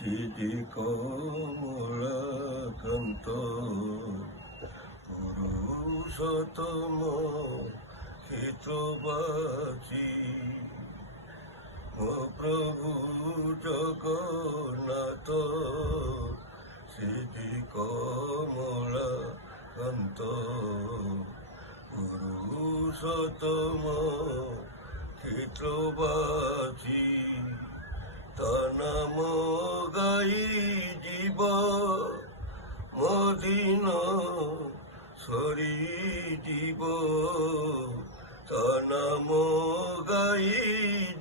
সিদি কমলাকান্ত পুরুষোত্তম হিতবাচী ও প্রভু জগন্নাথ সিদি কমলাকান্ত পুরুষোত্তম হিতবাচী নাম গাই জীব মদিন সরি জীব নাম গাই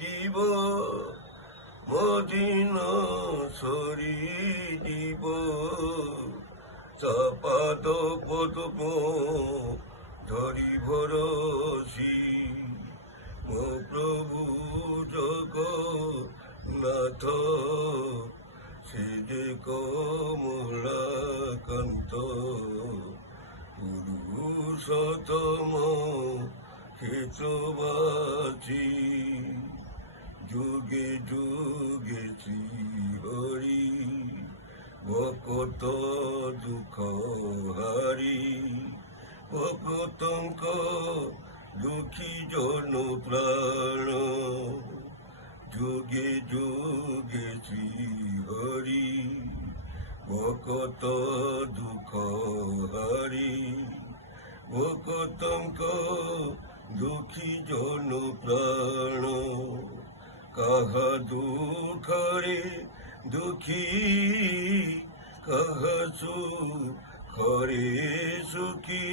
জীব মদিন সরি জীব চাপাদ পদ্ম ধরি ভরসি মো প্রভু জগন্নাথ সিদি কমলাকান্ত পুরুষোত্তম হিতবাচী যুগে যুগে শ্রী হরি ভকত দুঃখ হারি ভকতঙ্ক দুঃখী জন প্রাণ যুগে যুগে শ্রী হরি ভকত দুঃখ হারি ভকতঙ্ক দুঃখী জন প্রাণ কাহা দুঃখরে দুঃখী কাহা সুখরে সুখী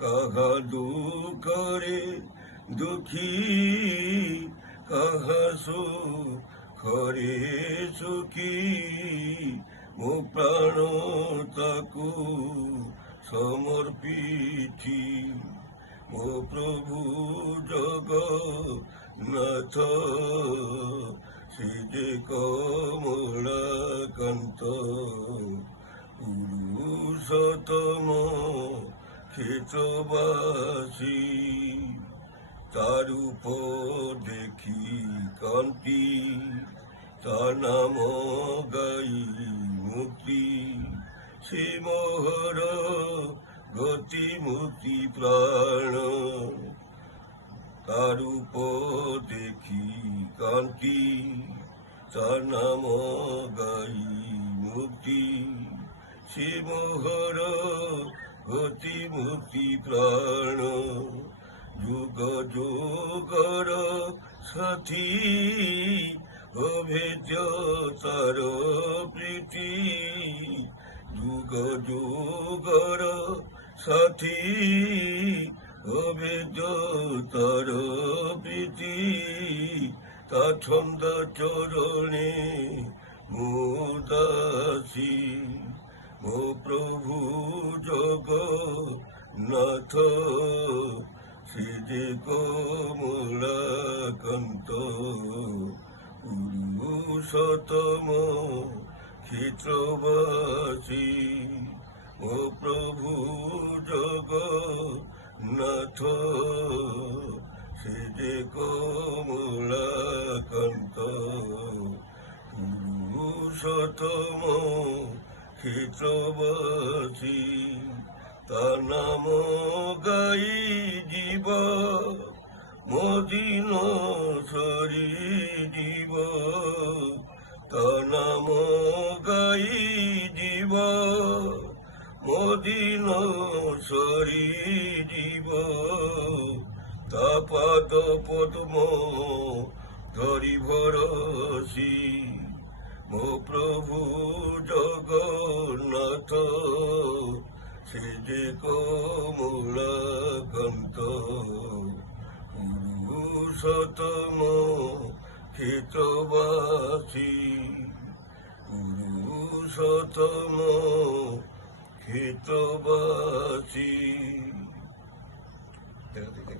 কাহা দুঃখরে দুঃখী কাহা সুখরে সুখী মো প্রাণ তাকু সমর্পিছি মো প্রভু জগন্নাথ সিদি কমলাকান্ত পুরুষোত্তম হিতবাচী তার উপর দেখি কান্তি তার নাম গাই মুক্তি সে মোহর গতি মুক্তি প্রাণ তার উপর দেখি কান্তি তার নাম গাই মুক্তি সে মোহর গতি মুক্তি প্রাণ যুগ যুগর সাথী অভেদ্য তার প্রীতি যুগ যুগর সাথী অভেদ্য তার প্রীতি তা ছন্দ চরণে মুদাসী ও প্রভু জগন্নাথ সিদি কমলাকান্ত পুরুষোত্তম হিতবাচী ও প্রভু জগন্নাথ সিদি কমলাকান্ত পুরুষোত্তম হিতবাচী তার নাম গাই জীব মদিন সরি জীব তার নাম গাই জীব মদিন সরি জীব তা পাদ পদ্ম ধরি ভরসি মো প্রভু জগন্নাথ সিদি কমলাকান্ত পুরুষোত্তম হিতবাচী পুরুষোত্তম হিতবাচী।